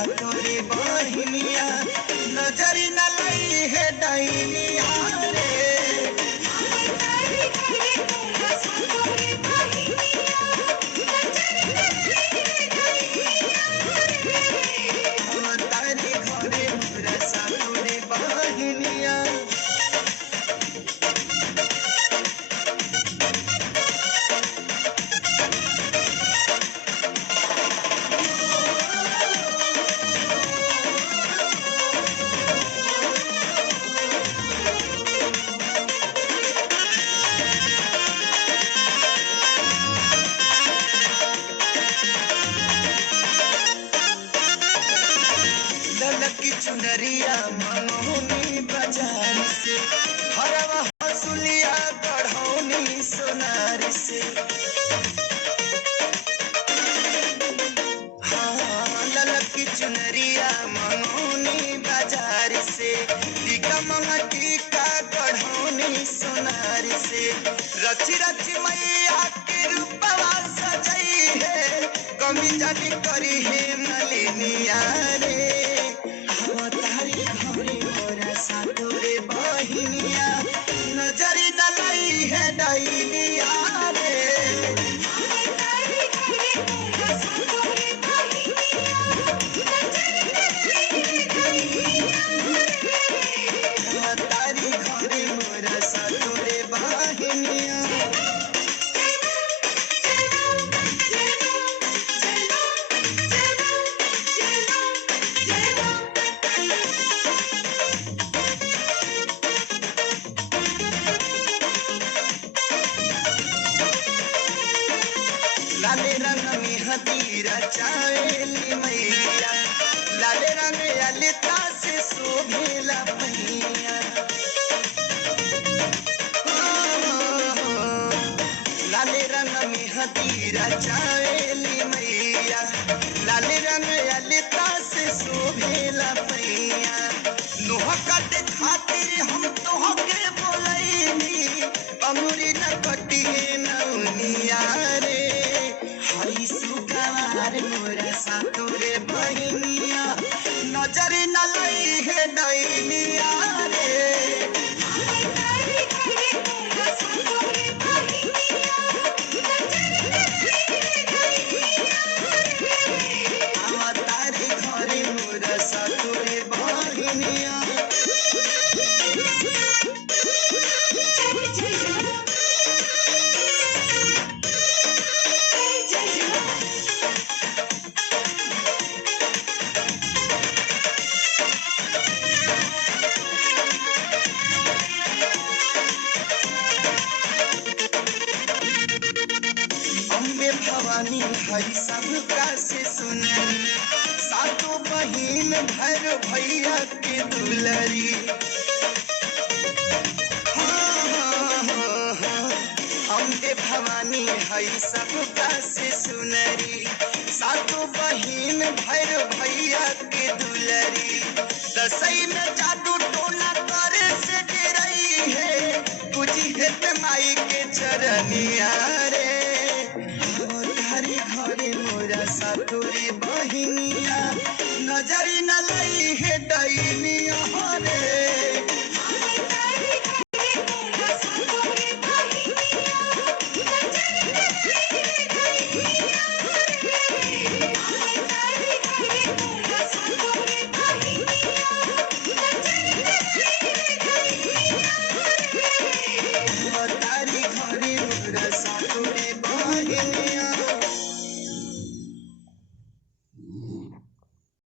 सातोरे बहिनिया नजरी न लई है डैनिया रे। तारी घरे मोरा सातोरे बहिनिया ललकी चुनरिया मनोनी बाजार से हरवा हसुलिया गढ़ौनी सोनार से। हाँ ललकी चुनरिया मनोनी बाजार से टीका मंगा टीका गढ़ौनी सोनार से। रची रची मैया के रूपवा सजाई है कमी जानी करी है मलिनिया रे। तारी घरे मोरा सातोरे बहिनिया नजरी न लई है डैनिया रे। तारी घरे मोरा सातोरे बहिनिया लाले रंग में हदीरा चावेली मैया लाले रंग ललिता से शोभेला पहिया। लाले रंग में हदीरा चावेली मैया लाले रंग ललिता से शोभेला पहिया। नोह काटे खातिर हम तोहके बोलैनी अमूरी न कटिए नौनिया रे। हई सुगवार मोरा सातोरे बहिनिया नजरी न लई है डैनिया रे। तारी घरे मोरा सातोरे बहिनिया अम्बे भवानी हई सबका से सुनरी सातों बहिन भर भैया के दुलरी। अम्बे भवानी हई सबका से सुनरी सातों बहिन भर भैया के दुलरी। दसई में जादू टोना करे से डरई है पूजी है माई के चरनिया रे। तारी घरे मोरा सातोरे बहिनिया नजरी न लई है डैनिया।